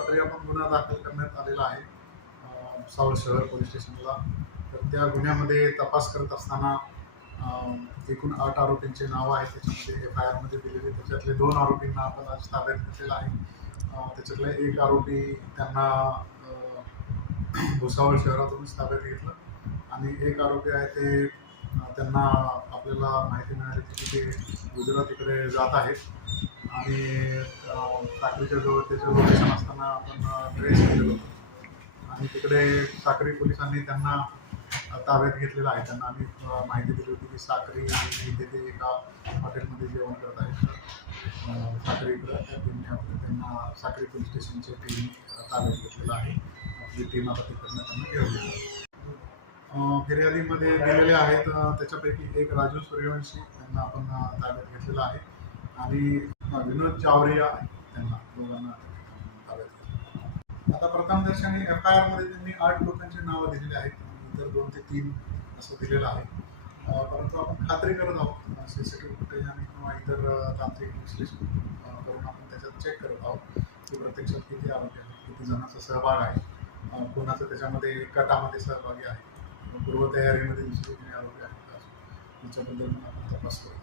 रात्री आपण गुन्हा दाखल करण्यात आलेला आहे भुसावळ शहर पोलीस स्टेशनला. तर त्या गुन्ह्यामध्ये तपास करत असताना एकूण 8 आरोपींची नावं आहेत त्याच्यामध्ये FIR मध्ये दिलेली. त्याच्यातले 2 आरोपींना आपण आज ताब्यात घेतलेलं आहे. त्याच्यातले एक आरोपी त्यांना भुसावळ शहरातूनच ताब्यात घेतलं आणि एक आरोपी आहे ते त्यांना आपल्याला माहिती मिळाली की ते गुजरातीकडे जात आहेत आणि साक्रीच्या जवळ त्याचं लोकेशन असताना आपण ट्रेस केलेलं होतं आणि तिकडे साक्री पोलिसांनी त्यांना ताब्यात घेतलेलं आहे. त्यांना आम्ही माहिती दिली होती की साक्री इथे ते एका हॉटेलमध्ये जेवण करत आहेत. साक्रीकडं त्या टीमने त्यांना साक्री पोलीस स्टेशनच्या टीमने ताब्यात घेतलेलं आहे. आपली टीम आता तिकडनं त्यांना घेऊन फिर्यादीमध्ये दिलेले आहेत. त्याच्यापैकी एक राजू सूर्यवंशी त्यांना आपण ताब्यात घेतलेला आहे आणि विनोद चावरिया त्यांना दोघांना ताब्यात घेतलं. आता प्रथमदर्शनी FIR मध्ये त्यांनी 8 लोकांची नावं दिलेली आहेत. इतर 2 ते 3 असं दिलेलं आहे. परंतु आपण खात्री करत आहोत CCTV फुटेज आणि किंवा इतर तांत्रिक विश्लेषण करून आपण त्याच्यात चेक करत आहोत की प्रत्यक्षात किती आरोपी आहेत, किती जणांचा सहभाग आहे, कोणाचं त्याच्यामध्ये गटामध्ये सहभागी आहे, पूर्वतयारीमध्ये दुसरे कोणी आरोपी आहेत याच्याबद्दल आपण तपास करतो.